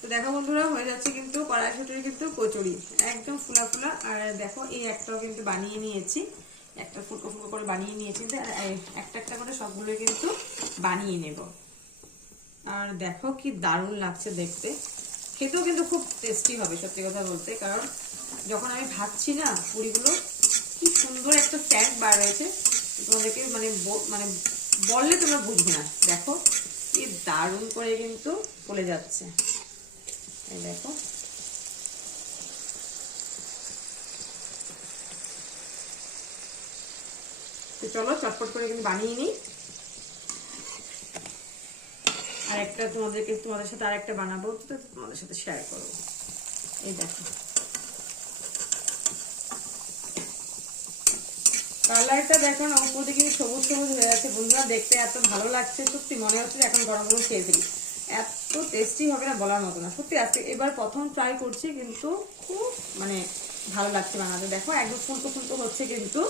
তো দেখো বন্ধুরা, হয়ে যাচ্ছে কিন্তু কড়াইশুঁটির কিন্তু কচুরি, একদম ফুলা ফুলা। আর দেখো এই একটাও কিন্তু বানিয়ে নিয়েছি, একটা ফুলকো ফুলকো করে বানিয়ে নিয়েছি। একটা একটা করে সবগুলো কিন্তু বানিয়ে নেব। আর দেখো কি দারুণ লাগছে দেখতে, খেতেও কিন্তু খুব টেস্টি হবে সত্যি কথা বলতে। কারণ যখন আমি ভাজছি না পুরিগুলো, কি সুন্দর একটা স্যান্ড বার হয়েছে, তোমাদেরকে মানে মানে বললে তোমরা বুঝবে না। দেখো কি দারুণ করে কিন্তু ফুলে যাচ্ছে, এই দেখো। তো চলো চটপট করে কিন্তু বানিয়ে নিই। আর একটা তোমাদের সাথে আর একটা বানাবো, তো তোমাদের সাথে শেয়ার করবো। এই দেখো কালারটা দেখো না, উপর দিকে সবুজ সবুজ হয়ে আছে বন্ধুরা, দেখতে এত ভালো লাগছে। সত্যি মনে হচ্ছে এখন গরম গরম খেয়ে ফেলি, এত টেস্টি হবে না বলার মতো না। সত্যি আজকে এবার প্রথম ট্রাই করছি, কিন্তু খুব মানে ভালো লাগছে বানাতে। দেখো একদম ফুলকো ফুলকো হচ্ছে কিন্তু,